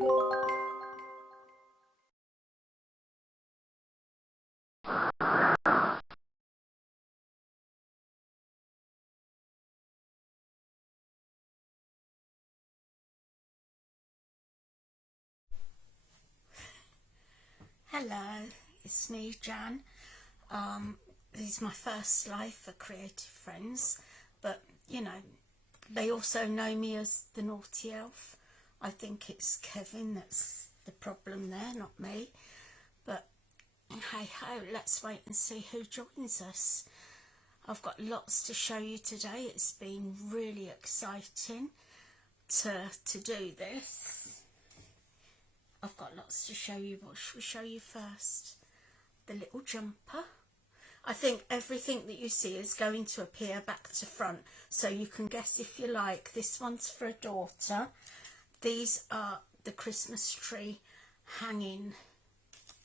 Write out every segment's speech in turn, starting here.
Hello, it's me, Jan. This is my first live for Creative Friends, but you know, they also know me as the Naughty Elf. I think it's Kevin that's the problem there, not me. But hey ho, let's wait and see who joins us. I've got lots to show you today. It's been really exciting to do this. I've got lots to show you. What should we show you first? The little jumper. I think everything that you see is going to appear back to front, so you can guess if you like. This one's for a daughter. These are the Christmas tree hanging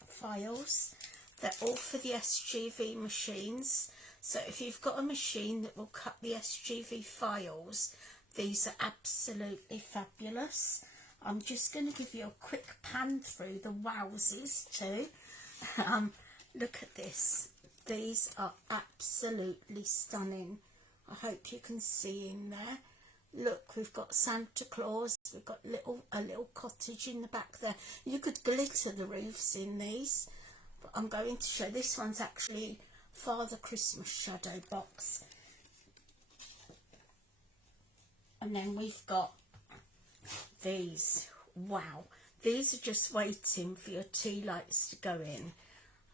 files. They're all for the SVG machines. So if you've got a machine that will cut the SVG files, these are absolutely fabulous. I'm just going to give you a quick pan through the wowzers too. Look at this. These are absolutely stunning. I hope you can see in there. Look, we've got Santa Claus. We've got a little cottage in the back there. You could glitter the roofs in these. But I'm going to show. This one's actually Father Christmas shadow box. And then we've got these. Wow, these are just waiting for your tea lights to go in.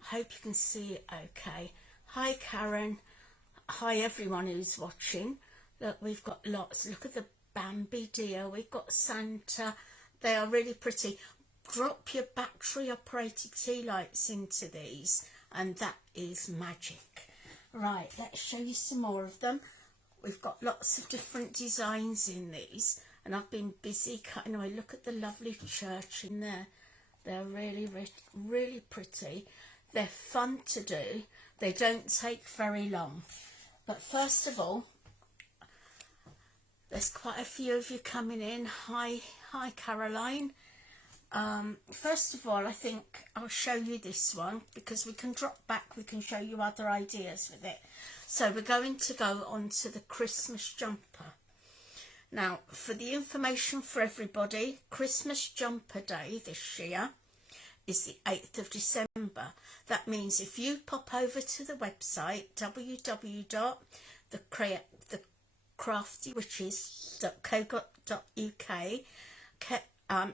I hope you can see it okay. Hi Karen, hi everyone who's watching. Look, we've got lots. Look at the Bambi deer. We've got Santa. They are really pretty. Drop your battery operated tea lights into these and that is magic. Right, let's show you some more of them. We've got lots of different designs in these. And I've been busy cutting away. Look at the lovely church in there. They're really, really pretty. They're fun to do. They don't take very long. But first of all, there's quite a few of you coming in. Hi Caroline. First of all, I think I'll show you this one because we can drop back. We can show you other ideas with it. So we're going to go on to the Christmas jumper. Now, for the information for everybody, Christmas Jumper Day this year is the 8th of December. That means if you pop over to the website, www.thecraftywitches.co.uk,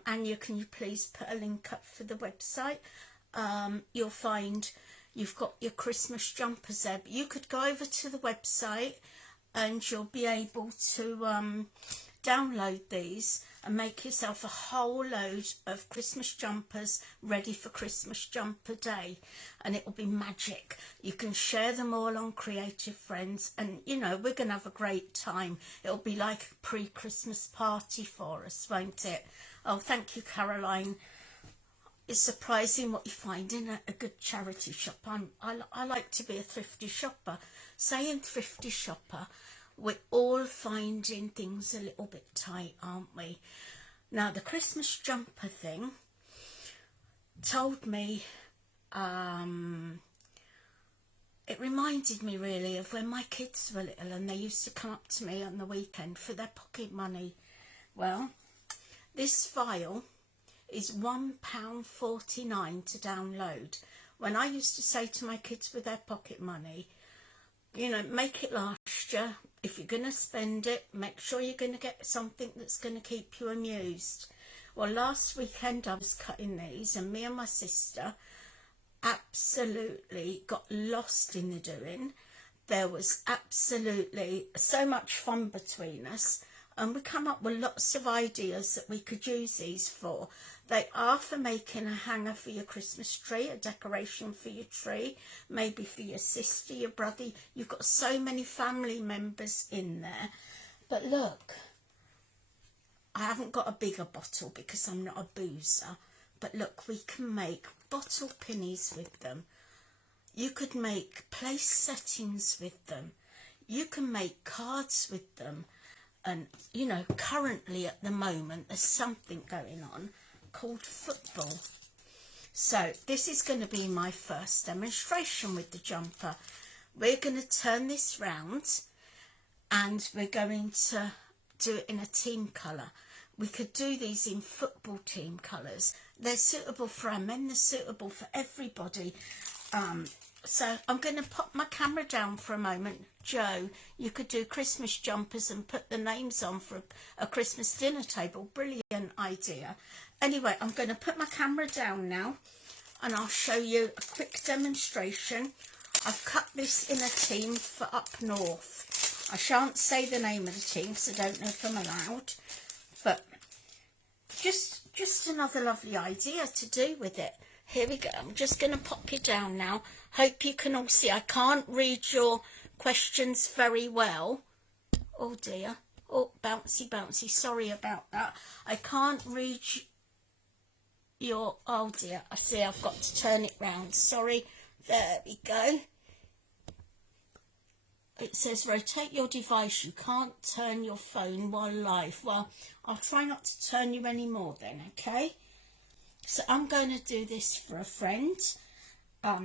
and you please put a link up for the website, you'll find you've got your Christmas jumpers there. But you could go over to the website and you'll be able to download these and make yourself a whole load of Christmas jumpers ready for Christmas Jumper Day, and it will be magic. You can share them all on Creative Friends, and you know, we're going to have a great time. It'll be like a pre-Christmas party for us, won't it? Oh, thank you, Caroline. It's surprising what you find in a good charity shop. I like to be a thrifty shopper. Saying thrifty shopper, we're all finding things a little bit tight, aren't we? Now, the Christmas jumper thing told me, it reminded me really of when my kids were little and they used to come up to me on the weekend for their pocket money. Well, this file is £1.49 to download. When I used to say to my kids with their pocket money, you know, make it last you. If you're going to spend it, make sure you're going to get something that's going to keep you amused. Well, last weekend I was cutting these and me and my sister absolutely got lost in the doing. There was absolutely so much fun between us, and we come up with lots of ideas that we could use these for. They are for making a hanger for your Christmas tree, a decoration for your tree, maybe for your sister, your brother. You've got so many family members in there. But look, I haven't got a bigger bottle because I'm not a boozer. But look, we can make bottle pinnies with them. You could make place settings with them. You can make cards with them. And, you know, currently at the moment, there's something going on called Football. So this is going to be my first demonstration with the jumper. We're going to turn this round and we're going to do it in a team colour. We could do these in football team colours. They're suitable for our men, they're suitable for everybody. So I'm going to pop my camera down for a moment. Joe, you could do Christmas jumpers and put the names on for a Christmas dinner table. Brilliant idea. Anyway, I'm going to put my camera down now and I'll show you a quick demonstration. I've cut this in a team for up north. I shan't say the name of the team because I don't know if I'm allowed, but just another lovely idea to do with it. Here we go. I'm just going to pop you down now. Hope you can all see. I can't read your questions very well. Oh dear. Oh, bouncy, bouncy. Sorry about that. I can't read your... Oh dear. I see I've got to turn it round. Sorry. There we go. It says rotate your device. You can't turn your phone while live. Well, I'll try not to turn you anymore then, okay? So I'm going to do this for a friend.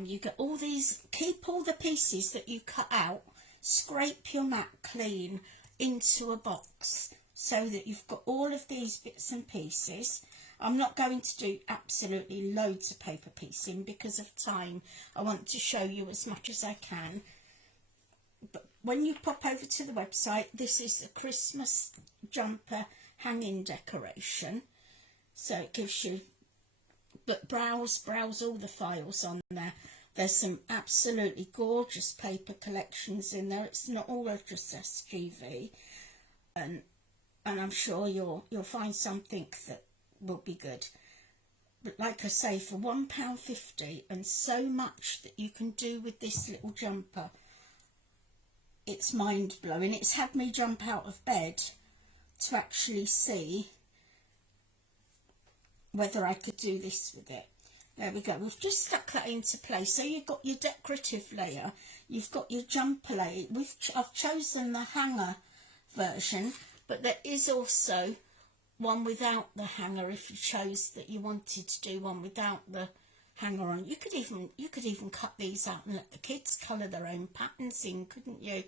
You get all these, keep all the pieces that you cut out, scrape your mat clean into a box so that you've got all of these bits and pieces. I'm not going to do absolutely loads of paper piecing because of time. I want to show you as much as I can. But when you pop over to the website, this is a Christmas jumper hanging decoration. So it gives you... But browse all the files on there. There's some absolutely gorgeous paper collections in there. It's not all just SGV, and I'm sure you'll find something that will be good. But like I say, for £1.50 and so much that you can do with this little jumper, it's mind blowing. It's had me jump out of bed to actually see whether I could do this with it. There we go. We've just stuck that into place. So you've got your decorative layer, you've got your jumper layer. I've chosen the hanger version, but there is also one without the hanger if you chose that you wanted to do one without the hanger on. You could even cut these out and let the kids colour their own patterns in, couldn't you?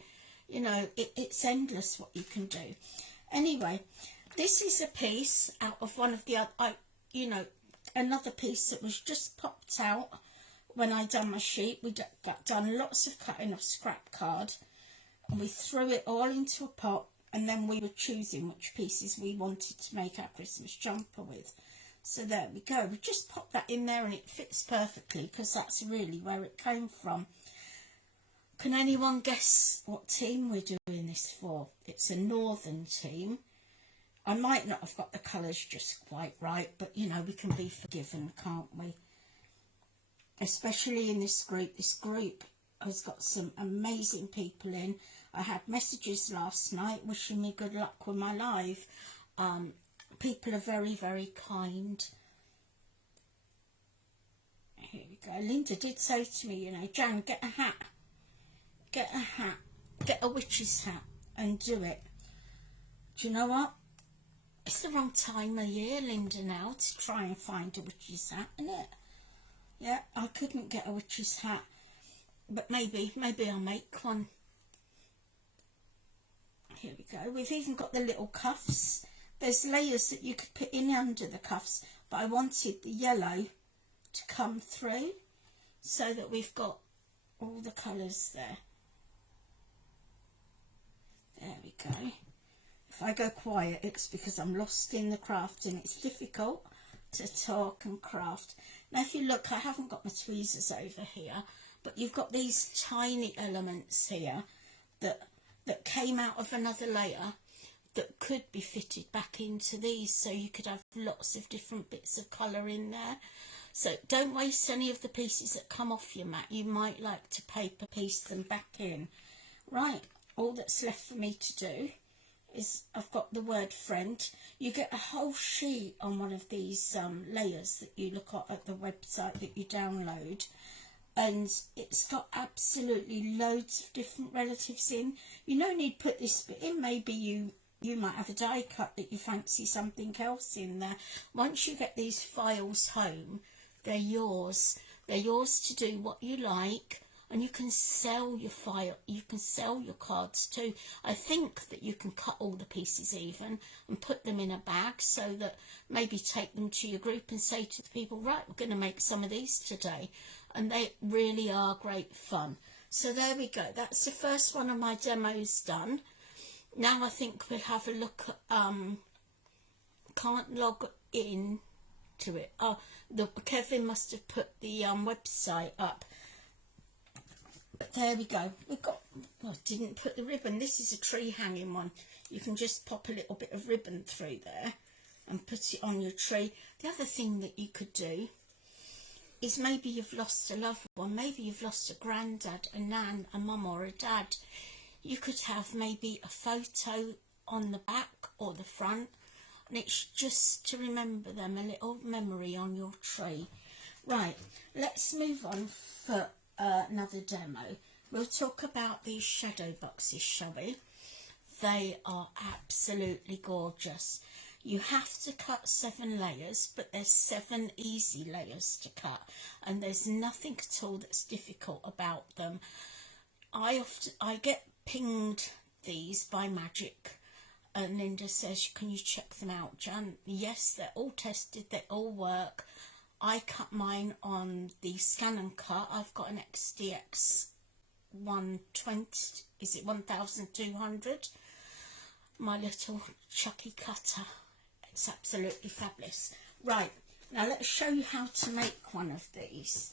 You know, it's endless what you can do. Anyway, this is a piece out of one of the other, another piece that was just popped out when I done my sheet. We done lots of cutting of scrap card and we threw it all into a pot, and then we were choosing which pieces we wanted to make our Christmas jumper with. So there we go. We just popped that in there and it fits perfectly because that's really where it came from. Can anyone guess what team we're doing this for? It's a northern team. I might not have got the colours just quite right, but you know, we can be forgiven, can't we? Especially in this group. This group has got some amazing people in. I had messages last night wishing me good luck with my live. People are very, very kind. Here we go. Linda did say to me, Jan, get a hat. Get a hat. Get a witch's hat and do it. Do you know what? It's the wrong time of year, Linda, now to try and find a witch's hat, isn't it? Yeah, I couldn't get a witch's hat, but maybe I'll make one. Here we go. We've even got the little cuffs. There's layers that you could put in under the cuffs, but I wanted the yellow to come through so that we've got all the colours there. There we go. If I go quiet, it's because I'm lost in the craft and it's difficult to talk and craft. Now, if you look, I haven't got my tweezers over here, but you've got these tiny elements here that came out of another layer that could be fitted back into these, so you could have lots of different bits of colour in there. So don't waste any of the pieces that come off your mat. You might like to paper piece them back in. Right, all that's left for me to do is I've got the word friend. You get a whole sheet on one of these layers that you look at the website that you download, and it's got absolutely loads of different relatives in. You no need put this bit in. Maybe you you might have a die cut that you fancy something else in there. Once you get these files home, they're yours. They're yours to do what you like, and you can sell your file. You can sell your cards too. I think that you can cut all the pieces even and put them in a bag, so that maybe take them to your group and say to the people, right, we're going to make some of these today. And they really are great fun. So there we go. That's the first one of my demos done. Now I think we'll have a look at, can't log in to it. Oh, Kevin must have put the website up. But there we go. We've got, well, I didn't put the ribbon. This is a tree hanging one. You can just pop a little bit of ribbon through there and put it on your tree. The other thing that you could do is maybe you've lost a loved one, maybe you've lost a granddad, a nan, a mum or a dad. You could have maybe a photo on the back or the front, and it's just to remember them, a little memory on your tree. Right, let's move on for another demo. We'll talk about these shadow boxes, shall we? They are absolutely gorgeous. You have to cut 7 layers, but there's 7 easy layers to cut, and there's nothing at all that's difficult about them. I get pinged these by Magic, and Linda says, can you check them out, Jan? Yes, they're all tested, they all work. I cut mine on the Scan and Cut. I've got an XDX 120, is it 1200? My little Chucky cutter. It's absolutely fabulous. Right, now let's show you how to make one of these.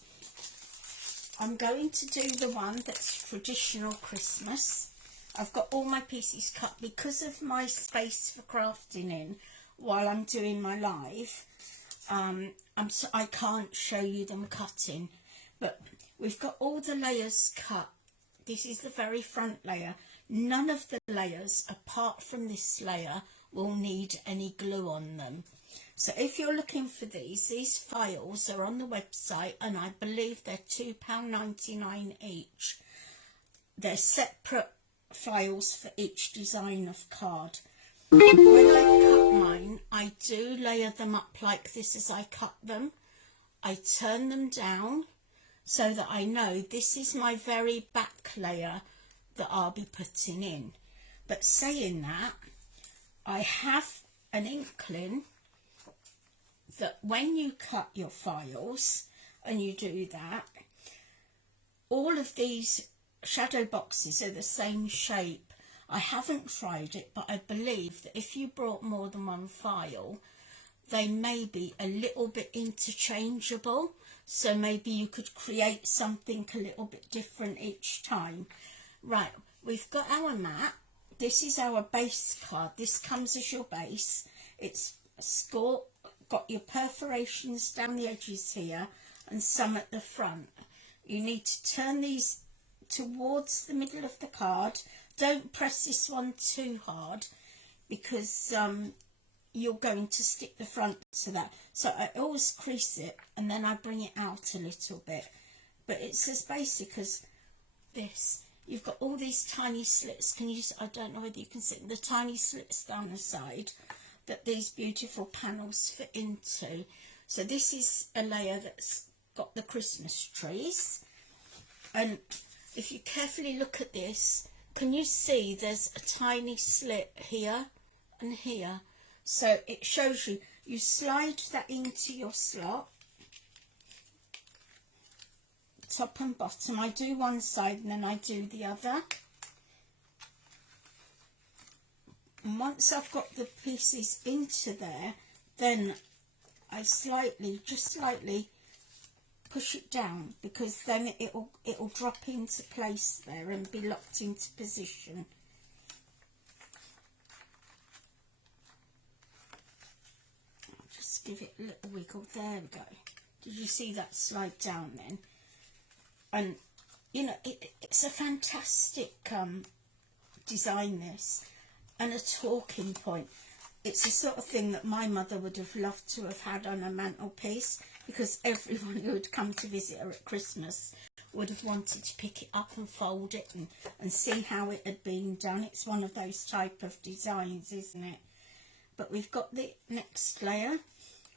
I'm going to do the one that's traditional Christmas. I've got all my pieces cut because of my space for crafting in while I'm doing my live. I can't show you them cutting, but we've got all the layers cut. This is the very front layer. None of the layers apart from this layer will need any glue on them. So if you're looking for these files are on the website, and I believe they're £2.99 each. They're separate files for each design of card. When I cut mine, I do layer them up like this as I cut them. I turn them down so that I know this is my very back layer that I'll be putting in. But saying that, I have an inkling that when you cut your files and you do that, all of these shadow boxes are the same shape. I haven't tried it, but I believe that if you brought more than one file, they may be a little bit interchangeable. So maybe you could create something a little bit different each time. Right, we've got our mat. This is our base card. This comes as your base. It's got your perforations down the edges here and some at the front. You need to turn these towards the middle of the card. Don't press this one too hard because you're going to stick the front to that. So I always crease it and then I bring it out a little bit. But it's as basic as this. You've got all these tiny slits. I don't know whether you can see the tiny slits down the side that these beautiful panels fit into. So this is a layer that's got the Christmas trees. And if you carefully look at this, can you see there's a tiny slit here and here? So it shows you, you slide that into your slot, top and bottom. I do one side and then I do the other. And once I've got the pieces into there, then I just slightly push it down, because then it'll drop into place there and be locked into position. I'll just give it a little wiggle. There we go. Did you see that slide down then? And you know, it's a fantastic design, this, and a talking point. It's the sort of thing that my mother would have loved to have had on a mantelpiece, because everyone who would come to visit her at Christmas would have wanted to pick it up and fold it and see how it had been done. It's one of those type of designs, isn't it? But we've got the next layer.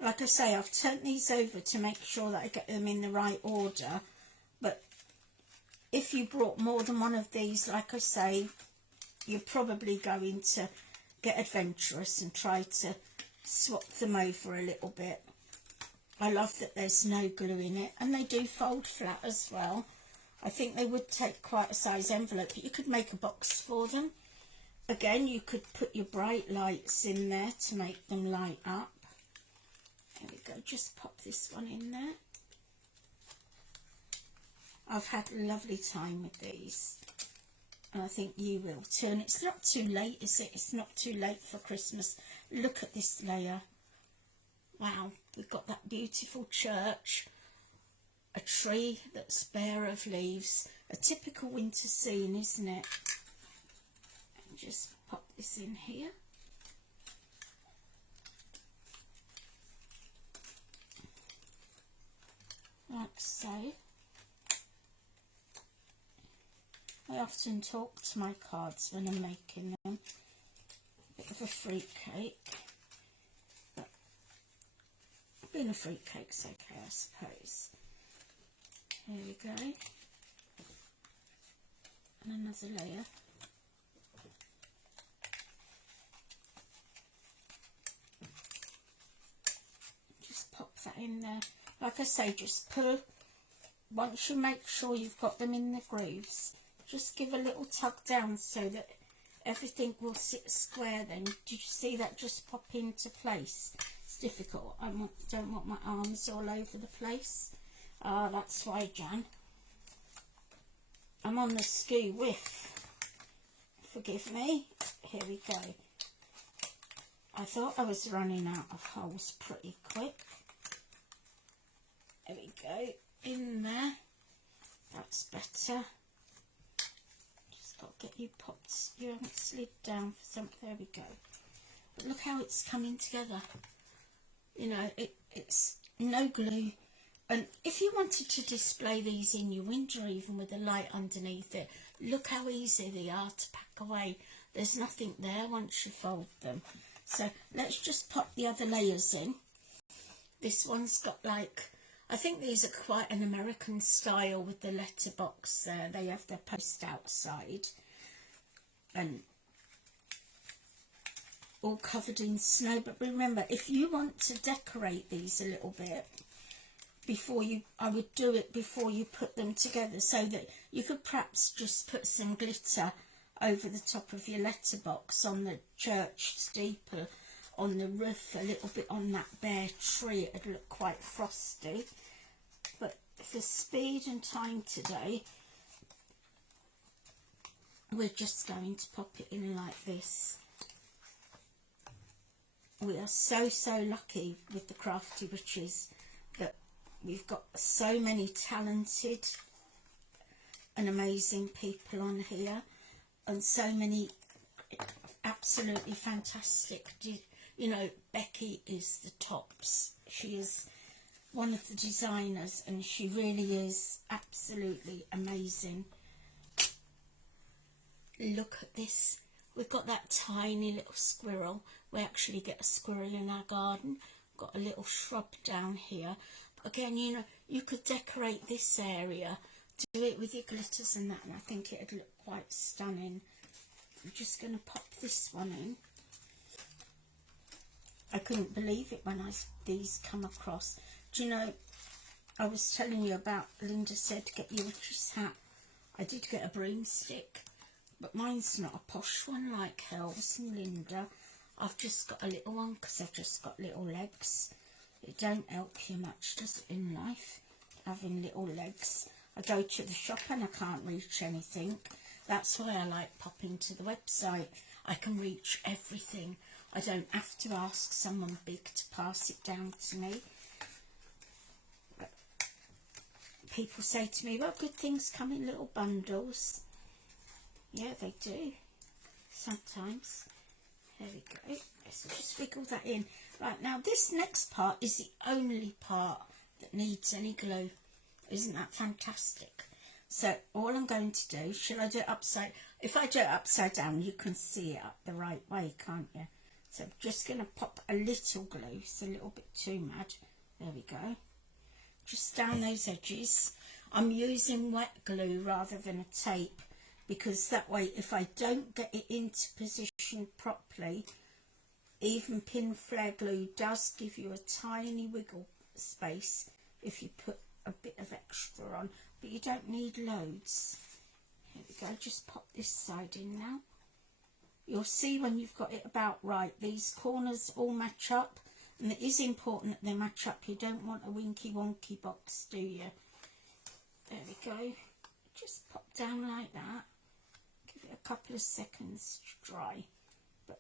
Like I say, I've turned these over to make sure that I get them in the right order. But if you brought more than one of these, like I say, you're probably going to get adventurous and try to swap them over a little bit. I love that there's no glue in it, and they do fold flat as well. I think they would take quite a size envelope, but you could make a box for them. Again, you could put your bright lights in there to make them light up. There we go, just pop this one in there. I've had a lovely time with these, and I think you will too. And it's not too late, is it? It's not too late for Christmas. Look at this layer. Wow, we've got that beautiful church, a tree that's bare of leaves, a typical winter scene, isn't it? And just pop this in here. Like so. I often talk to my cards when I'm making them. A bit of a fruitcake. But being a fruitcake's okay, I suppose. Here we go. And another layer. Just pop that in there. Like I say, just pull. Once you make sure you've got them in the grooves, just give a little tug down so that everything will sit square then. Did you see that just pop into place? It's difficult. I don't want my arms all over the place. That's why, Jan. I'm on the ski whiff. Forgive me. Here we go. I thought I was running out of holes pretty quick. There we go. In there. That's better. Just got to get you popped. You haven't slid down for something. There we go. But look how it's coming together. You know, it's no glue. And if you wanted to display these in your window, even with a light underneath it, look how easy they are to pack away. There's nothing there once you fold them. So let's just pop the other layers in. This one's got like, I think these are quite an American style with the letterbox there. They have their post outside and all covered in snow. But remember, if you want to decorate these a little bit, I would do it before you put them together, so that you could perhaps just put some glitter over the top of your letterbox, on the church steeple, on the roof, a little bit on that bare tree. It'd look quite frosty. But for speed and time today, we're just going to pop it in like this. We are so lucky with the Crafty Witches that we've got so many talented and amazing people on here, and so many absolutely fantastic. You know, Becky is the tops. She is one of the designers, and she really is absolutely amazing. Look at this. We've got that tiny little squirrel. We actually get a squirrel in our garden. Got a little shrub down here. Again, you know, you could decorate this area, do it with your glitters and that, and I think it'd look quite stunning. I'm just going to pop this one in. I couldn't believe it when these come across. Do you know, I was telling you about, Linda said, get your witch's hat. I did get a broomstick, but mine's not a posh one like Helves and Linda. I've just got a little one because I've just got little legs. It don't help you much, does it, in life, having little legs. I go to the shop and I can't reach anything. That's why I like popping to the website. I can reach everything. I don't have to ask someone big to pass it down to me. But people say to me, well, good things come in little bundles. Yeah, they do. Sometimes. There we go. Let's just wiggle that in. Right, now this next part is the only part that needs any glue. Isn't that fantastic? So all I'm going to do, shall I do it upside, if I do it upside down, you can see it up the right way, can't you? So I'm just going to pop a little glue, it's a little bit too mad, there we go, just down those edges. I'm using wet glue rather than a tape, because that way if I don't get it into position properly, even pin flare glue does give you a tiny wiggle space if you put a bit of extra on, but you don't need loads. Here we go, just pop this side in now. You'll see when you've got it about right, these corners all match up, and it is important that they match up. You don't want a winky wonky box, do you? There we go, just pop down like that, give it a couple of seconds to dry. But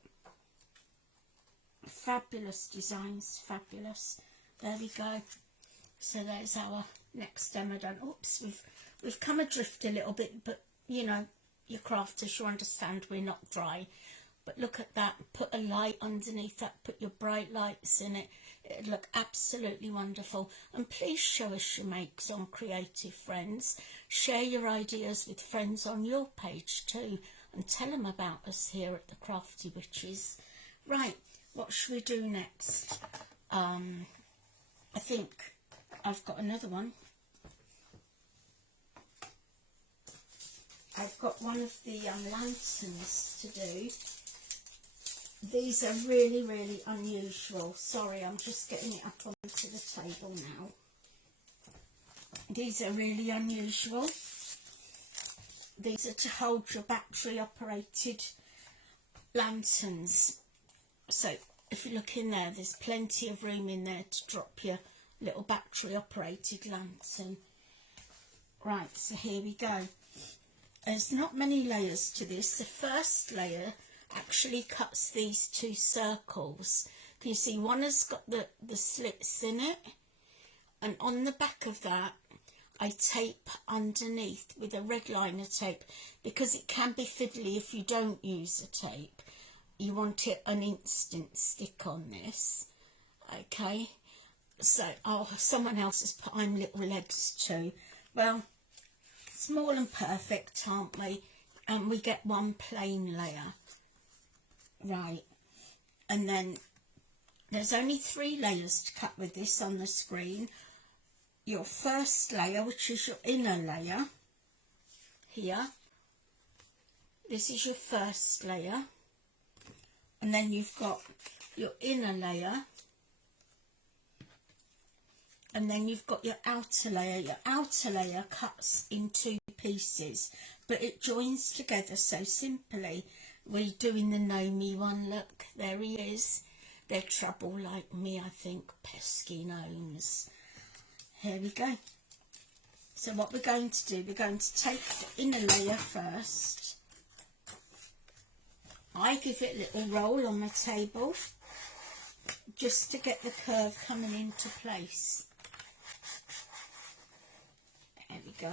fabulous designs, fabulous. There we go. So there's our next demo done. Oops, we've come adrift a little bit, but you know, you crafters, you understand we're not dry. But look at that, put a light underneath that, put your bright lights in it. It'd look absolutely wonderful. And please show us your makes on Creative Friends. Share your ideas with friends on your page too, and tell them about us here at the Crafty Witches. Right, what should we do next? I think I've got another one. I've got one of the lanterns to do. These are really, really unusual. Sorry, I'm just getting it up onto the table now. These are really unusual. These are to hold your battery operated lanterns. So if you look in there, there's plenty of room in there to drop your little battery operated lantern. Right, so here we go. There's not many layers to this. The first layer actually cuts these two circles. Can you see one has got the slits in it, and on the back of that I tape underneath with a red liner tape, because it can be fiddly if you don't use a tape. You want it an instant stick on this. Okay, so someone else has put I'm little legs too. Well, small and perfect, aren't we? And we get one plain layer. Right, and then there's only 3 layers to cut with this on the screen. Your first layer, which is your inner layer, here. This is your first layer. And then you've got your inner layer. And then you've got your outer layer. Your outer layer cuts in 2 pieces, but it joins together so simply. We're doing the Know Me one. Look, there he is. They're trouble like me, I think. Pesky gnomes. Here we go. So what we're going to do, we're going to take the inner layer first. I give it a little roll on my table just to get the curve coming into place. There we go.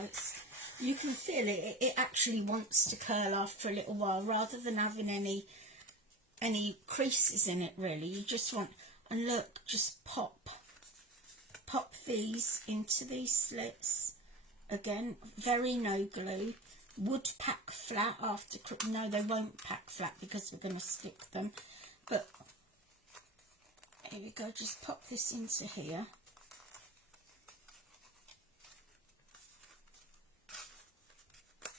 You can feel it. It actually wants to curl after a little while, rather than having any creases in it, really. You just want, and look, just pop these into these slits. Again, very no glue. Would pack flat after, no, they won't pack flat because we're going to stick them. But here we go, just pop this into here.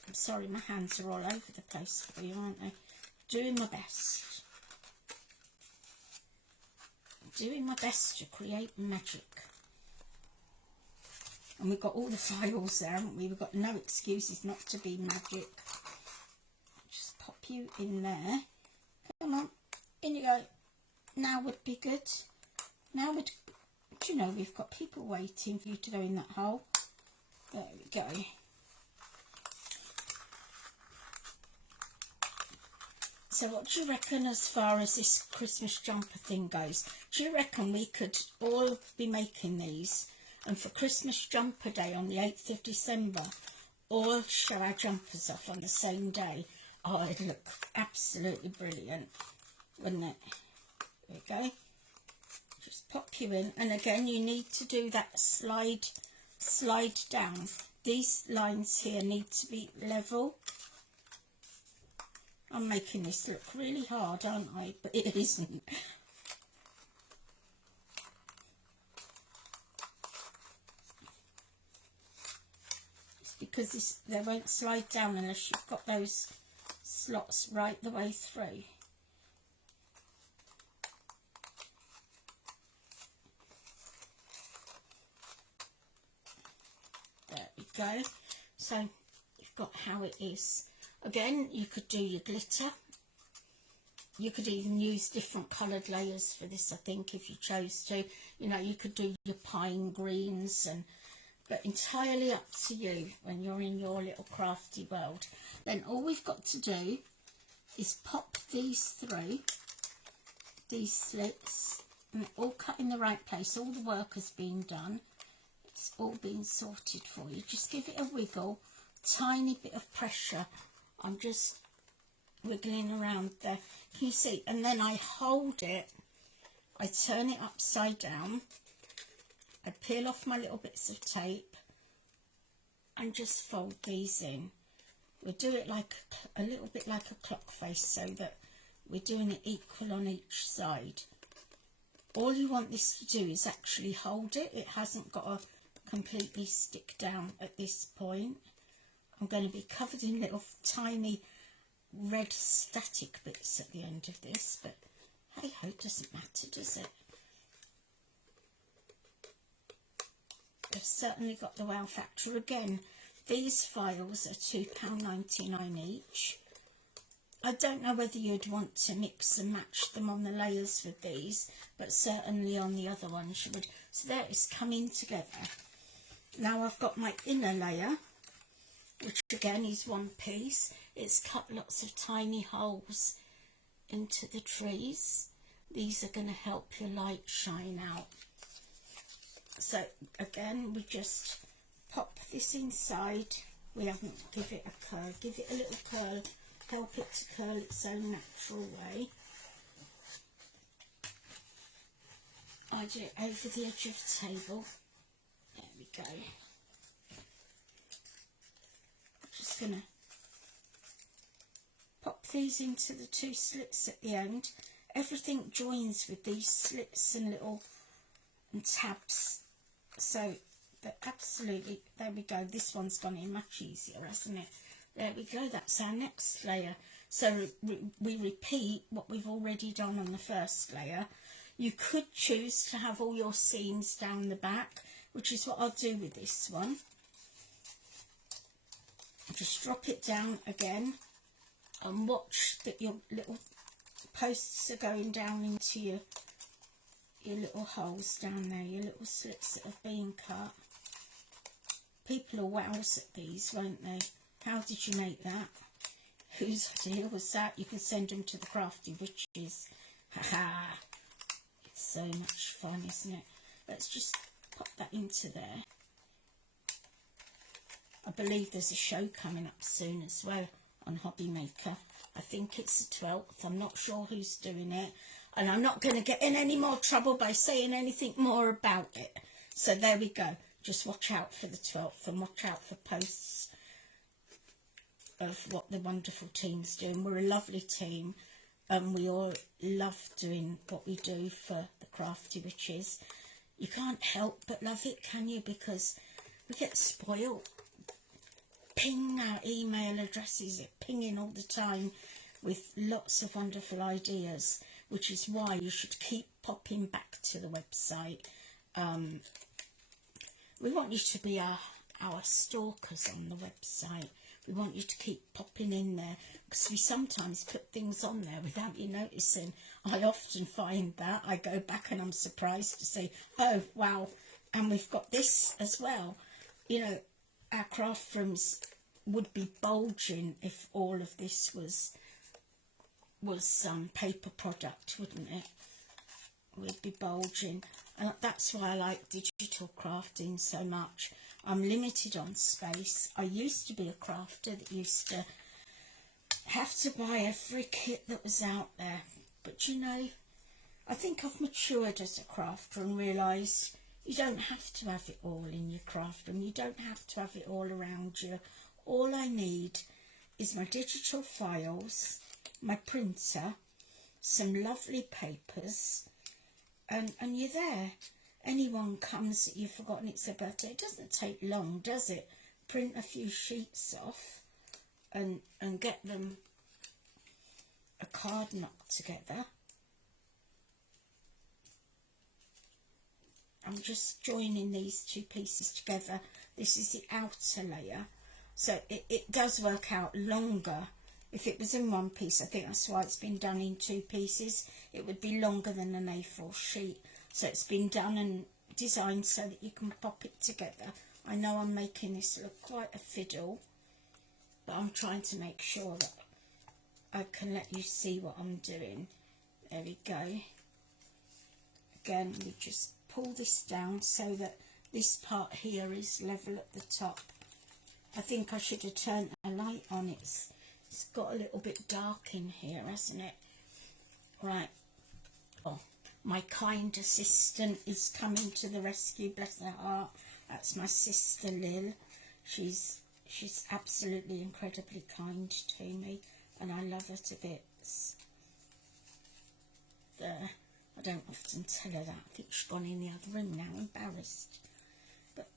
I'm sorry, my hands are all over the place for you, aren't they? Doing my best. Doing my best to create magic. And we've got all the files there, haven't we? We've got no excuses not to be magic. Just pop you in there. Come on, in you go. Now would be good. Now would, do you know, we've got people waiting for you to go in that hole. There we go. So what do you reckon as far as this Christmas jumper thing goes? Do you reckon we could all be making these, and for Christmas jumper day on the 8th of December, all show our jumpers off on the same day? Oh, it'd look absolutely brilliant, wouldn't it? There we go. Just pop you in, and again you need to do that slide slide down. These lines here need to be level. I'm making this look really hard, aren't I? But it isn't. It's because they won't slide down unless you've got those slots right the way through. There we go. So you've got how it is. Again, you could do your glitter. You could even use different coloured layers for this, I think, if you chose to. You know, you could do your pine greens, but entirely up to you when you're in your little crafty world. Then all we've got to do is pop these through, these slits, and they're all cut in the right place. All the work has been done. It's all been sorted for you. Just give it a wiggle, tiny bit of pressure. I'm just wiggling around there. Can you see? And then I hold it, I turn it upside down, I peel off my little bits of tape and just fold these in. We'll do it like a little bit like a clock face, so that we're doing it equal on each side. All you want this to do is actually hold it. It hasn't got to completely stick down at this point. I'm going to be covered in little tiny red static bits at the end of this, but hey ho, it doesn't matter, does it? They've certainly got the wow factor. Again, these files are £2.99 each. I don't know whether you'd want to mix and match them on the layers with these, but certainly on the other ones you would. So there it's coming together. Now I've got my inner layer, which again is one piece. It's cut lots of tiny holes into the trees. These are going to help your light shine out. So again, we just pop this inside. We haven't give it a curl. Give it a little curl. Help it to curl its own natural way. I do it over the edge of the table. There we go. Just going to pop these into the two slits at the end. Everything joins with these slits and little tabs, so that absolutely, there we go. This one's gone in much easier, hasn't it? There we go. That's our next layer. So we repeat what we've already done on the first layer. You could choose to have all your seams down the back, which is what I'll do with this one. Just drop it down again and watch that your little posts are going down into your little holes down there, your little slits that have been cut. People will wows at these, won't they? How did you make that? Whose idea was that? You can send them to the Crafty Witches. Haha! It's so much fun, isn't it? Let's just pop that into there. I believe there's a show coming up soon as well on Hobby Maker. I think it's the 12th. I'm not sure who's doing it. And I'm not going to get in any more trouble by saying anything more about it. So there we go. Just watch out for the 12th and watch out for posts of what the wonderful team's doing. We're a lovely team and we all love doing what we do for the Crafty Witches. You can't help but love it, can you? Because we get spoiled. Ping our email addresses, pinging all the time with lots of wonderful ideas, which is why you should keep popping back to the website. We want you to be our stalkers on the website. We want you to keep popping in there, because we sometimes put things on there without you noticing. I often find that. I go back and I'm surprised to see, oh, wow, and we've got this as well. You know, our craft rooms would be bulging if all of this was paper product, wouldn't it? We'd be bulging. And that's why I like digital crafting so much. I'm limited on space. I used to be a crafter that used to have to buy every kit that was out there. But you know, I think I've matured as a crafter and realised You don't have to have it all in your craft room. You don't have to have it all around you. All I need is my digital files, my printer, some lovely papers, and you're there. Anyone comes that you've forgotten it's their birthday, it doesn't take long, does it? Print a few sheets off and get them a card knocked together. I'm just joining these two pieces together. This is the outer layer, so it does work out longer. If it was in one piece, I think that's why it's been done in two pieces. It would be longer than an A4 sheet. So it's been done and designed so that you can pop it together. I know I'm making this look quite a fiddle, but I'm trying to make sure that I can let you see what I'm doing. There we go. Again, we just pull this down so that this part here is level at the top. I think I should have turned a light on. It's got a little bit dark in here, hasn't it? Right. Oh, my kind assistant is coming to the rescue, bless her heart. That's my sister Lil. She's absolutely incredibly kind to me, and I love her to bits. There. I don't often tell her that. I think she's gone in the other room now, embarrassed. But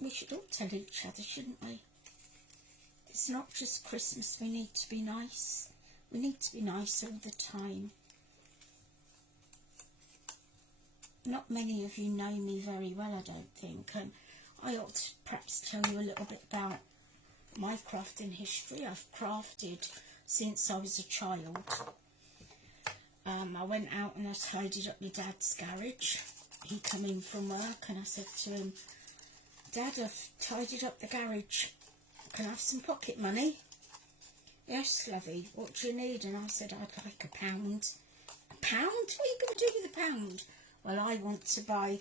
we should all tell each other, shouldn't we? It's not just Christmas, we need to be nice. We need to be nice all the time. Not many of you know me very well, I don't think. I ought to perhaps tell you a little bit about my crafting history. I've crafted since I was a child. I went out and I tidied up my dad's garage. He come in from work and I said to him, Dad, I've tidied up the garage. Can I have some pocket money? Yes, lovey, what do you need? And I said, I'd like £1. £1? What are you going to do with £1? Well, I want to buy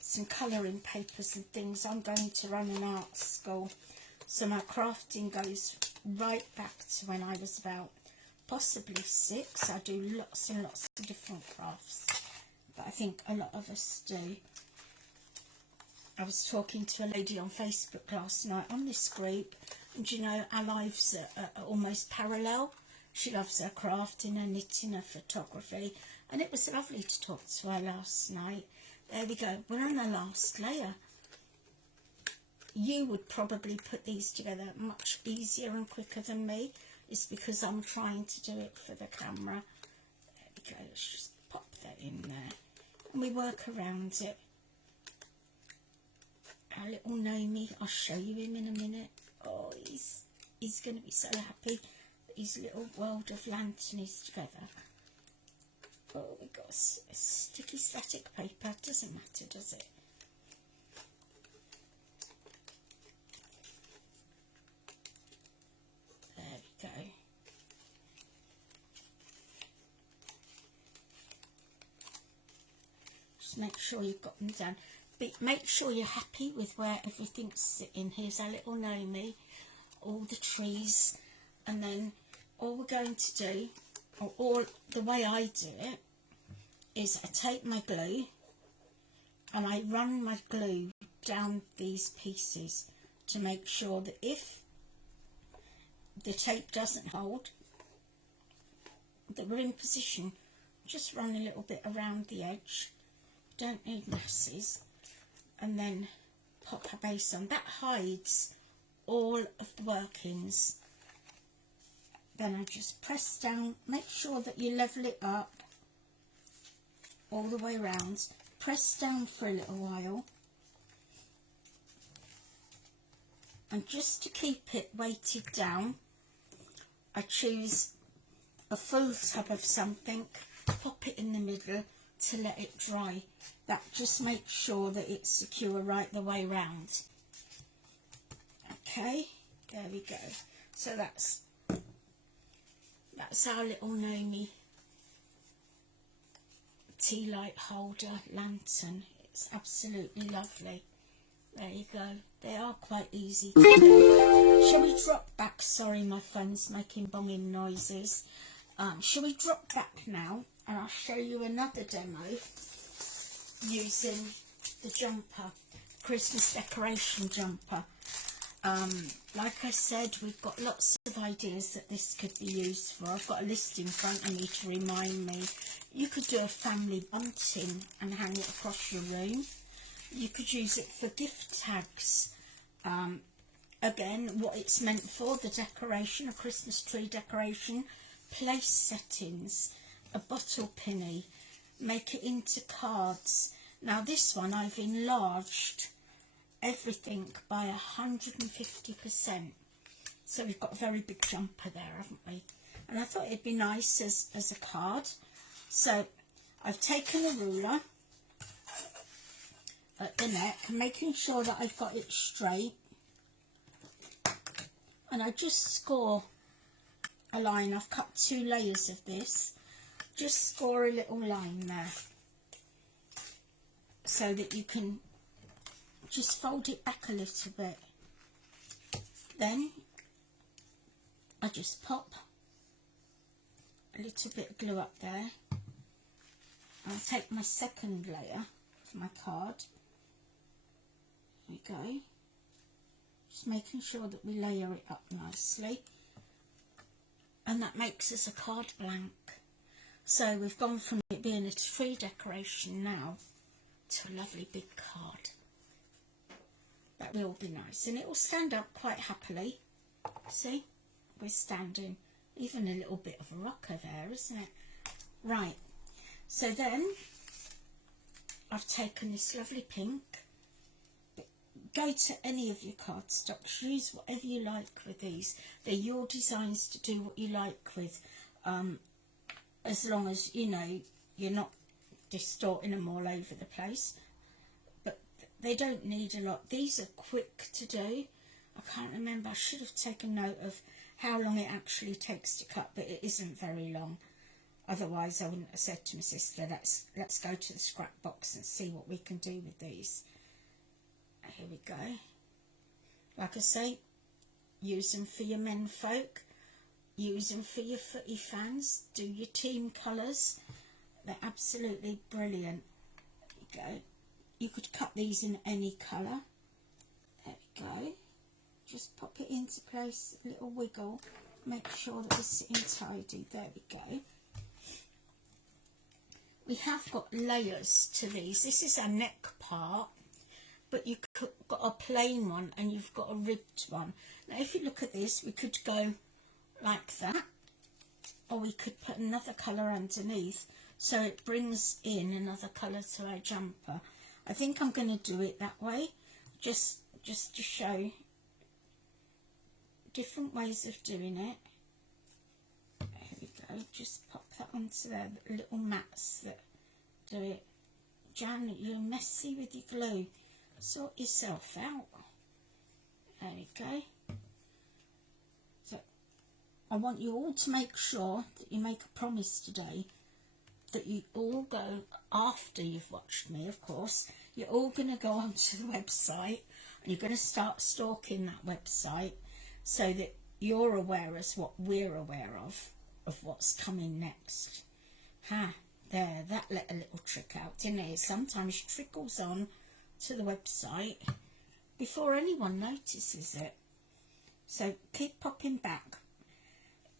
some colouring papers and things. I'm going to run an art school. So my crafting goes right back to when I was about possibly 6. I do lots and lots of different crafts, but I think a lot of us do. I was talking to a lady on Facebook last night on this group, and you know, our lives are almost parallel. She loves her crafting, her knitting, her photography, and it was lovely to talk to her last night. There we go, we're on the last layer. You would probably put these together much easier and quicker than me. It's because I'm trying to do it for the camera. There we go, let's just pop that in there. And we work around it. Our little Nomi, I'll show you him in a minute. Oh, he's going to be so happy that his little world of lantern is together. Oh, we've got a sticky static paper. Doesn't matter, does it? There we go. Just make sure you've got them down. But make sure you're happy with where everything's sitting. Here's our little Nomi, all the trees, and then all we're going to do, or all the way I do it, is I take my glue and I run my glue down these pieces to make sure that if the tape doesn't hold, that we're in position. Just run a little bit around the edge, don't need masses, and then pop a base on. That hides all of the workings. Then I just press down, make sure that you level it up all the way around. Press down for a little while, and just to keep it weighted down, I choose a full tub of something, pop it in the middle to let it dry. That just makes sure that it's secure right the way round. Okay, there we go. So that's our little Nomi tea light holder lantern. It's absolutely lovely. There you go. They are quite easy to do. Shall we drop back? Sorry, my phone's making bonging noises. Shall we drop back now and I'll show you another demo using the jumper, Christmas decoration jumper. Like I said, we've got lots of ideas that this could be used for. I've got a list in front of me to remind me. You could do a family bunting and hang it across your room. You could use it for gift tags. Again, what it's meant for, the decoration, a Christmas tree decoration, place settings, a bottle pinny, make it into cards. Now this one I've enlarged everything by 150%. So we've got a very big jumper there, haven't we? And I thought it'd be nice as a card. So I've taken a ruler at the neck, making sure that I've got it straight. And I just score a line. I've cut 2 layers of this. Just score a little line there, so that you can just fold it back a little bit. Then I just pop a little bit of glue up there. I'll take my second layer of my card. There we go. Just making sure that we layer it up nicely. And that makes us a card blank. So we've gone from it being a tree decoration now to a lovely big card. That will be nice, and it will stand up quite happily. See, we're standing. Even a little bit of a rocker there, isn't it? Right, so then I've taken this lovely pink. Go to any of your cardstocks, use whatever you like with these. They're your designs to do what you like with, as long as, you know, you're not distorting them all over the place. But they don't need a lot. These are quick to do. I can't remember, I should have taken note of how long it actually takes to cut, but it isn't very long. Otherwise I wouldn't have said to my sister, let's go to the scrap box and see what we can do with these. Here we go. Like I say, use them for your men folk, use them for your footy fans, do your team colours. They're absolutely brilliant. There we go. You could cut these in any colour. There we go. Just pop it into place, a little wiggle, make sure that it's sitting tidy. There we go. We have got layers to these. This is our neck part, but you've got a plain one and you've got a ribbed one. Now if you look at this, we could go like that, or we could put another colour underneath so it brings in another colour to our jumper. I think I'm going to do it that way, just to show different ways of doing it. Here we go, just pop that onto there, the little mats that do it. Jan, you're messy with your glue. Sort yourself out. There we go. So I want you all to make sure that you make a promise today that you all go, after you've watched me of course, you're all going to go onto the website and you're going to start stalking that website so that you're aware as what we're aware of what's coming next. There, that let a little trick out, didn't it? Sometimes trickles on to the website before anyone notices it. So keep popping back.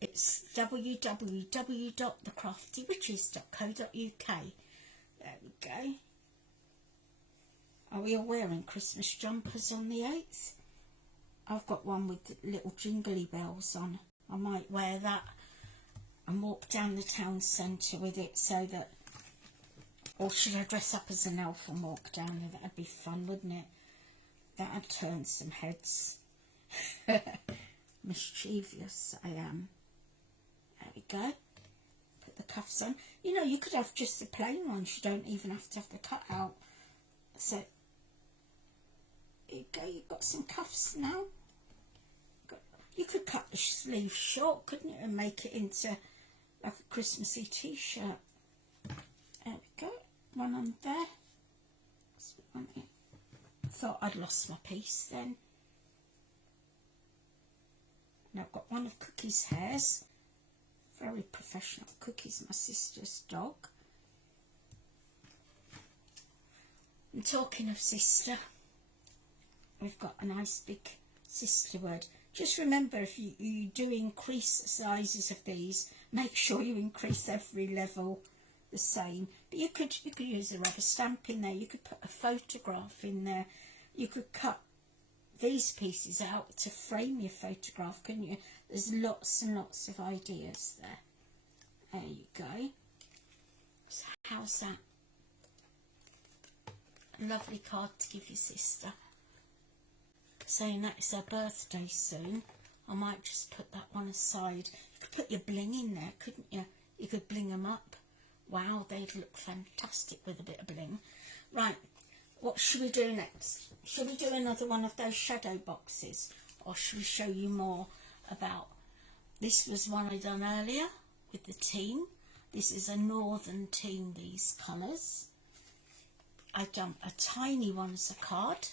It's www.thecraftywitches.co.uk. There we go. Are we all wearing Christmas jumpers on the 8th? I've got one with little jingly bells on. I might wear that and walk down the town centre with it, so that, or should I dress up as an elf and walk down there? That'd be fun, wouldn't it? That'd turn some heads. Mischievous I am. There we go. Put the cuffs on. You know, you could have just the plain ones. You don't even have to have the cut out. So, there you go. You've got some cuffs now. You could cut the sleeves short, couldn't you, and make it into like a Christmassy t-shirt. There we go. One on there. Thought I'd lost my piece then. Now I've got one of Cookie's hairs. Very professional. Cookie's my sister's dog. And talking of sister, we've got a nice big sister word. Just remember, if you do increase the sizes of these, make sure you increase every level the same. But you could use a rubber stamp in there, you could put a photograph in there, you could cut these pieces out to frame your photograph, couldn't you? There's lots and lots of ideas there. There you go. So how's that? A lovely card to give your sister. Saying that it's her birthday soon, I might just put that one aside. You could put your bling in there, couldn't you? You could bling them up. Wow, they'd look fantastic with a bit of bling. Right, what should we do next? Should we do another one of those shadow boxes? Or should we show you more about... This was one I done earlier with the team. This is a northern team, these colours. I've done a tiny one as a card.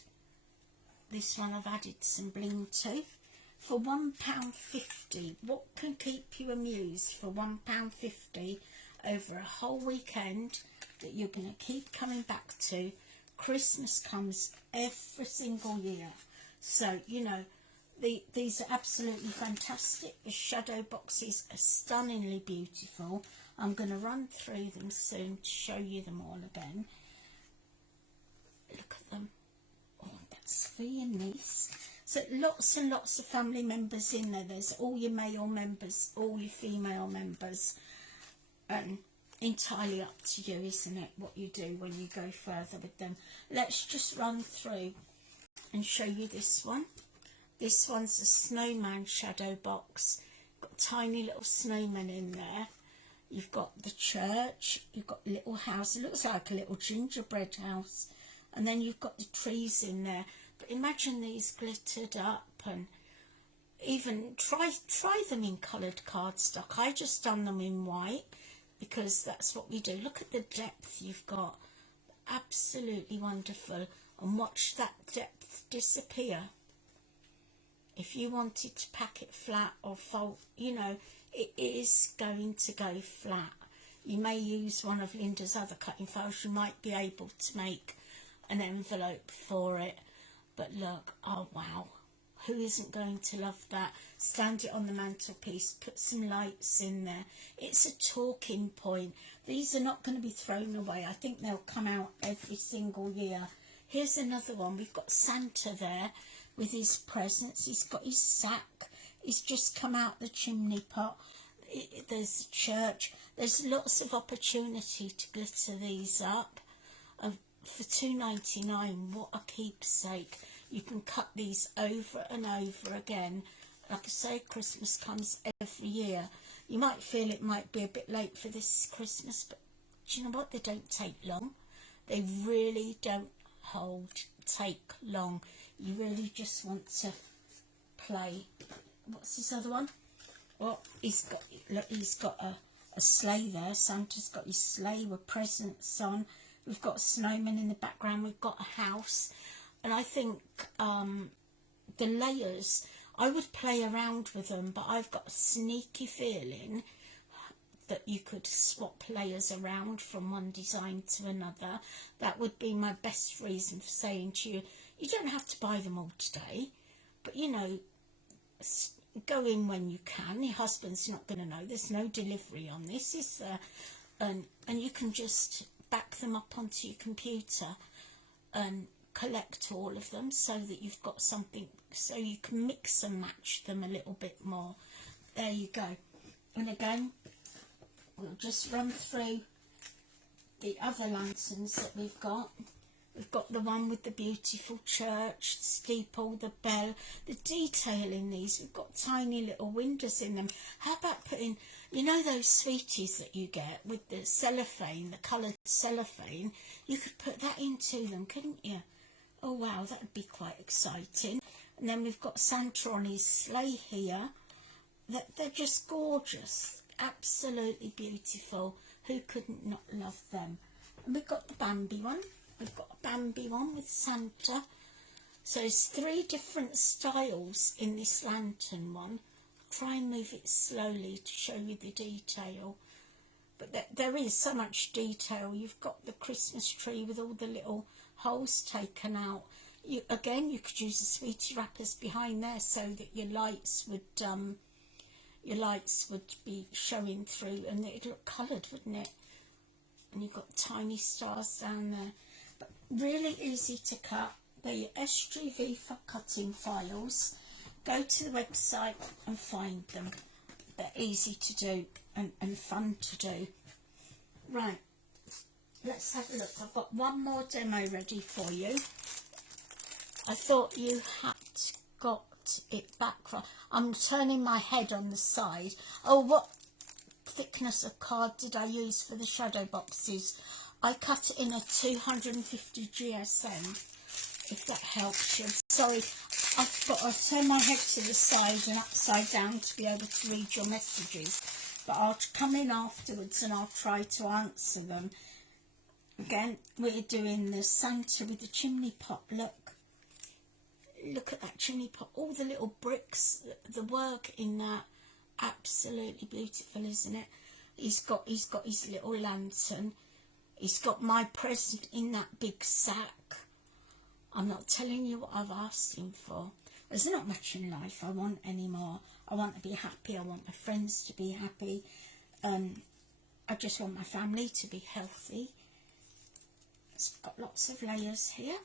This one I've added some bling to. For £1.50, what can keep you amused for £1.50 over a whole weekend that you're going to keep coming back to? Christmas comes every single year. So, you know, these are absolutely fantastic. The shadow boxes are stunningly beautiful. I'm going to run through them soon to show you them all again. Look at them. Oh, that's for your niece. So lots and lots of family members in there. There's all your male members, all your female members. And entirely up to you, isn't it, what you do when you go further with them. Let's just run through and show you this one. This one's a snowman shadow box. Got tiny little snowmen in there. You've got the church, you've got a little house. It looks like a little gingerbread house. And then you've got the trees in there. But imagine these glittered up, and even try them in coloured cardstock. I just done them in white because that's what we do. Look at the depth you've got. Absolutely wonderful. And watch that depth disappear. If you wanted to pack it flat or fold, you know, it is going to go flat. You may use one of Linda's other cutting files. You might be able to make an envelope for it. But look, oh wow, who isn't going to love that? Stand it on the mantelpiece, put some lights in there. It's a talking point. These are not going to be thrown away. I think they'll come out every single year. Here's another one. We've got Santa there with his presents. He's got his sack. He's just come out the chimney pot. There's a church. There's lots of opportunity to glitter these up. For $2.99, what a keepsake. You can cut these over and over again. Like I say, Christmas comes every year. You might feel it might be a bit late for this Christmas, but do you know what? They don't take long. They really don't take long. You really just want to play. What's this other one? Well, he's got a sleigh there. Santa's got his sleigh with presents on. We've got a snowman in the background. We've got a house. And I think the layers, I would play around with them, but I've got a sneaky feeling that you could swap layers around from one design to another. That would be my best reason for saying to you, you don't have to buy them all today, but you know, go in when you can. Your husband's not going to know. There's no delivery on this, is there? And you can just back them up onto your computer and collect all of them so that you've got something, so you can mix and match them a little bit more. There you go. And again, we'll just run through the other lanterns that we've got. We've got the one with the beautiful church, steeple, the bell, the detail in these. We've got tiny little windows in them. How about putting, you know those sweeties that you get with the cellophane, the coloured cellophane? You could put that into them, couldn't you? Oh wow, that would be quite exciting. And then we've got Santa on his sleigh here. They're just gorgeous, absolutely beautiful. Who couldn't not love them? And we've got the Bambi one. We've got a Bambi one with Santa. So there's 3 different styles in this lantern one. I'll try and move it slowly to show you the detail. But there is so much detail. You've got the Christmas tree with all the little holes taken out. Again, you could use the sweetie wrappers behind there so that your lights would be showing through, and it'd look coloured, wouldn't it? And you've got tiny stars down there. But really easy to cut. They're your SVG Cutting Files. Go to the website and find them. They're easy to do and fun to do. Right, let's have a look. I've got one more demo ready for you. I thought you had got it back from... I'm turning my head on the side. Oh, what thickness of card did I use for the shadow boxes? I cut it in a 250 GSM, if that helps you. Sorry, I've got to turn my head to the side and upside down to be able to read your messages. But I'll come in afterwards and I'll try to answer them. Again, we're doing the Santa with the chimney pot. Look at that chimney pot. All the little bricks, the work in that, absolutely beautiful, isn't it? He's got his little lantern. He's got my present in that big sack. I'm not telling you what I've asked him for. There's not much in life I want anymore. I want to be happy. I want my friends to be happy. I just want my family to be healthy. It's got lots of layers here.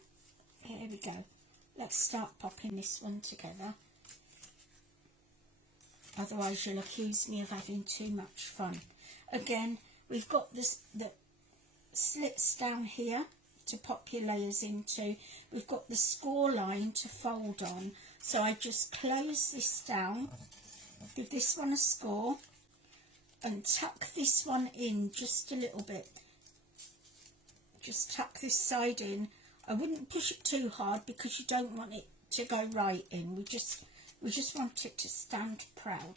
Here we go. Let's start popping this one together. Otherwise you'll accuse me of having too much fun. Again, we've got the slits down here to pop your layers into. We've got the score line to fold on. So I just close this down, give this one a score, and tuck this one in just a little bit. Just tuck this side in. I wouldn't push it too hard because you don't want it to go right in. We just want it to stand proud.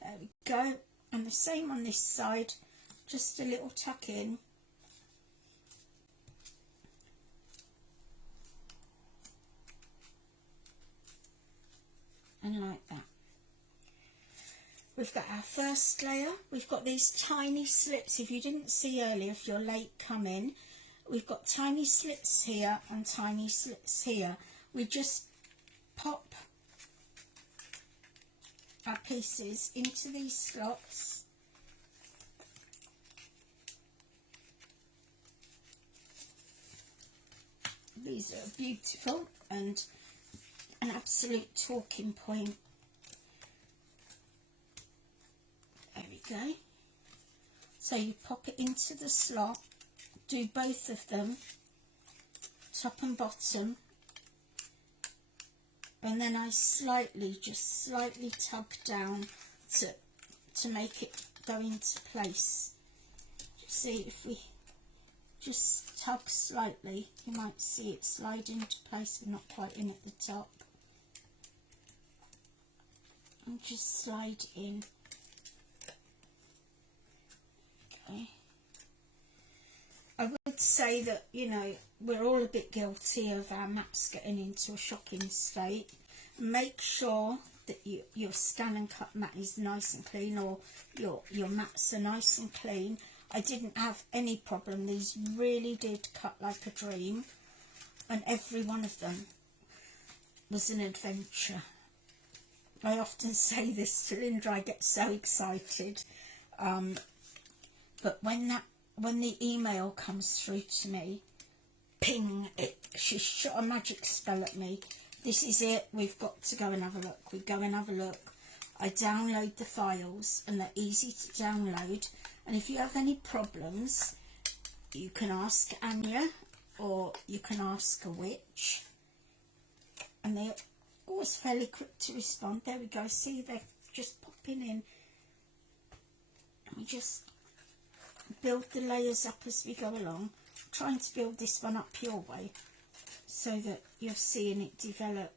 There we go. And the same on this side, just a little tuck in. And like that. We've got our first layer. We've got these tiny slips. If you didn't see earlier, if you're late coming, we've got tiny slits here and tiny slits here. We just pop our pieces into these slots. These are beautiful and an absolute talking point. There we go. So you pop it into the slot, do both of them, top and bottom, and then I just slightly tug down to make it go into place. See, if we just tug slightly, you might see it slide into place. We're not quite in at the top. And just slide in. Okay. I would say that, you know, we're all a bit guilty of our mats getting into a shocking state. Make sure that your scan and cut mat is nice and clean, or your mats are nice and clean. I didn't have any problem. These really did cut like a dream, and every one of them was an adventure. I often say this to Linda, I get so excited, but when the email comes through to me, ping, she shot a magic spell at me. This is it, we've got to go and have a look. We go and have a look. I download the files, and they're easy to download. And if you have any problems, you can ask Anya, or you can ask a witch. And they're always fairly quick to respond. There we go, see, they're just popping in. And we just build the layers up as we go along. I'm trying to build this one up your way so that you're seeing it develop.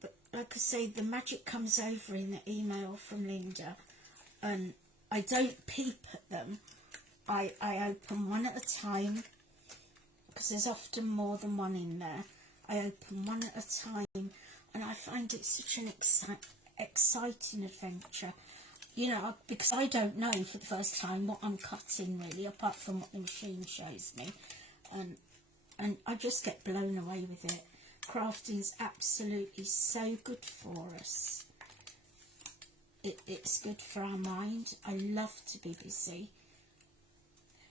But like I say, the magic comes over in the email from Linda, and I don't peep at them. I open one at a time, because there's often more than one in there. I open one at a time, and I find it such an exciting adventure. You know, because I don't know for the first time what I'm cutting really, apart from what the machine shows me. And and I just get blown away with it. Crafting's absolutely so good for us. It's good for our mind. I love to be busy.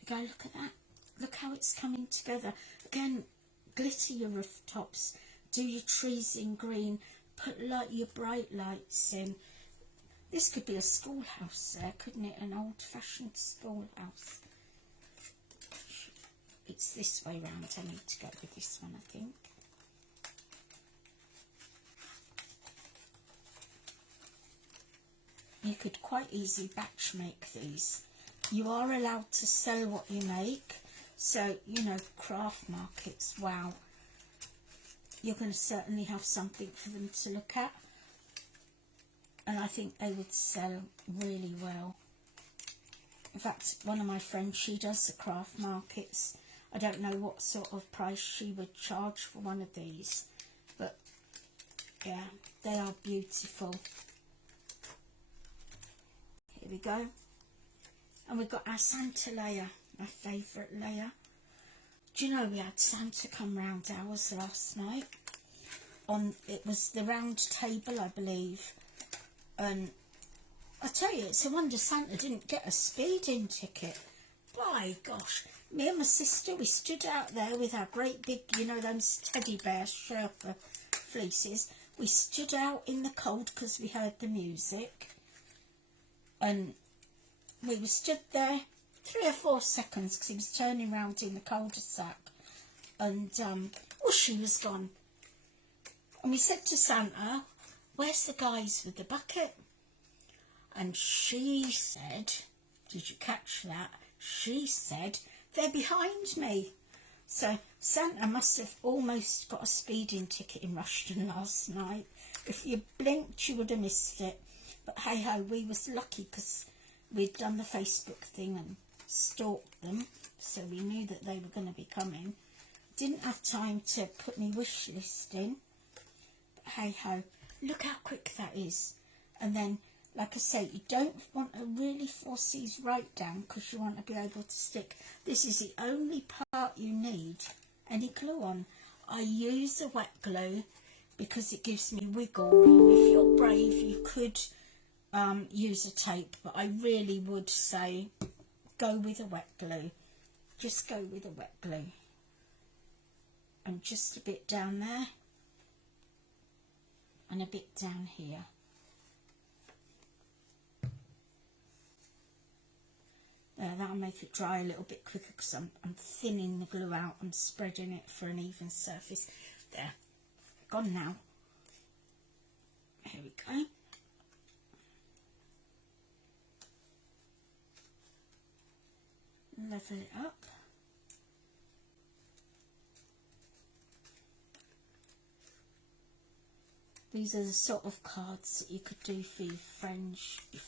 Go, look at that. Look how it's coming together. Again, glitter your rooftops. Do your trees in green. Put your bright lights in. This could be a schoolhouse there, couldn't it? An old-fashioned schoolhouse. It's this way round. I need to go with this one, I think. You could quite easily batch make these. You are allowed to sell what you make. So, you know, craft markets, wow. You're going to certainly have something for them to look at. And I think they would sell really well. In fact, one of my friends, she does the craft markets. I don't know what sort of price she would charge for one of these. But, yeah, they are beautiful. Here we go. And we've got our Santa layer, my favourite layer. Do you know we had Santa come round ours last night? It was the round table, I believe. And I tell you, it's a wonder Santa didn't get a speeding ticket. By gosh, me and my sister, we stood out there with our great big, you know, those teddy bear Sherpa fleeces. We stood out in the cold because we heard the music. And we were stood there 3 or 4 seconds because he was turning round in the cul-de-sac. And, she was gone. And we said to Santa, where's the guys with the bucket? And she said, did you catch that? She said, they're behind me. So Santa must have almost got a speeding ticket in Rushden last night. If you blinked, you would have missed it. But hey-ho, we was lucky because we'd done the Facebook thing and stalked them. So we knew that they were going to be coming. Didn't have time to put my wish list in. But hey-ho, look how quick that is. And then, like I say, you don't want to really force these right down because you want to be able to stick. This is the only part you need any glue on. I use a wet glue because it gives me wiggle room. If you're brave, you could use a tape, but I really would say go with a wet glue. Just go with a wet glue. And just a bit down there. And a bit down here. There, that'll make it dry a little bit quicker because I'm thinning the glue out. I'm spreading it for an even surface. There, gone now. Here we go. Level it up. These are the sort of cards that you could do for your friends, your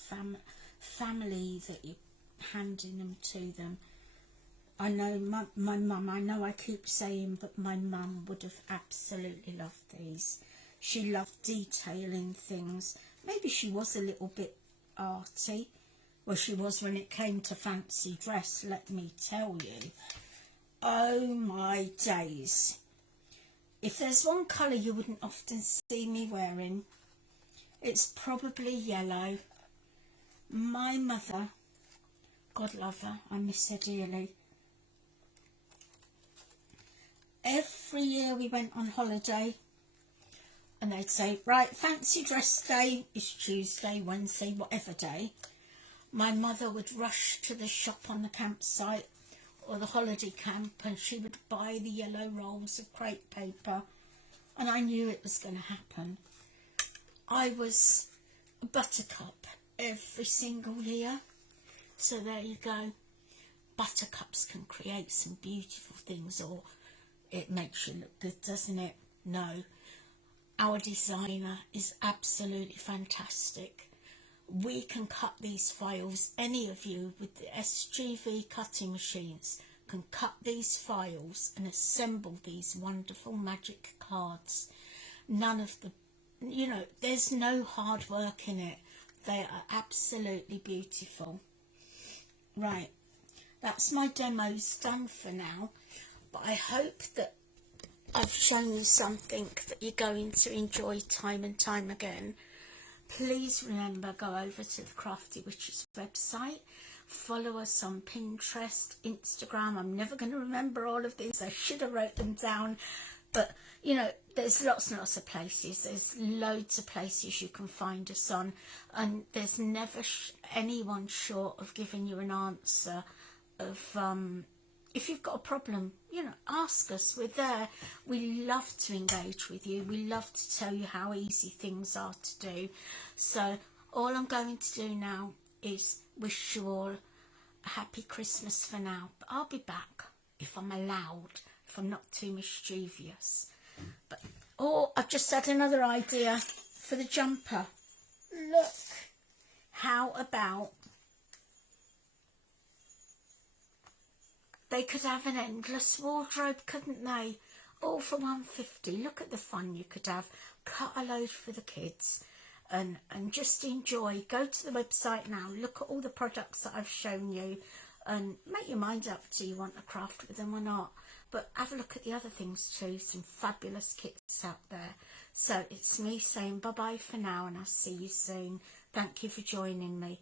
family, that you're handing them to them. I know my mum, I know I keep saying, but my mum would have absolutely loved these. She loved detailing things. Maybe she was a little bit arty. Well, she was when it came to fancy dress, let me tell you. Oh my days. If there's one colour you wouldn't often see me wearing, it's probably yellow. My mother, God love her, I miss her dearly. Every year we went on holiday and they'd say, right, fancy dress day is Tuesday, Wednesday, whatever day. My mother would rush to the shop on the campsite or the holiday camp and she would buy the yellow rolls of crepe paper, and I knew it was going to happen. I was a buttercup every single year. So there you go. Buttercups can create some beautiful things, or it makes you look good, doesn't it? No. Our designer is absolutely fantastic. We can cut these files, any of you with the SVG cutting machines can cut these files and assemble these wonderful magic cards. None of the, you know, there's no hard work in it. They are absolutely beautiful. Right, that's my demos done for now. But I hope that I've shown you something that you're going to enjoy time and time again. Please remember, go over to the Crafty Witches website, follow us on Pinterest, Instagram. I'm never going to remember all of these. I should have wrote them down. But, you know, there's lots and lots of places. There's loads of places you can find us on. And there's never anyone short of giving you an answer of... if you've got a problem, you know, ask us. We're there. We love to engage with you. We love to tell you how easy things are to do. So all I'm going to do now is wish you all a happy Christmas for now. But I'll be back if I'm allowed, if I'm not too mischievous. But I've just had another idea for the jumper. Look, how about... they could have an endless wardrobe, couldn't they? All for $1.50. Look at the fun you could have. Cut a load for the kids and just enjoy. Go to the website now. Look at all the products that I've shown you and make your mind up, do you want to craft with them or not? But have a look at the other things too. Some fabulous kits out there. So it's me saying bye-bye for now, and I'll see you soon. Thank you for joining me.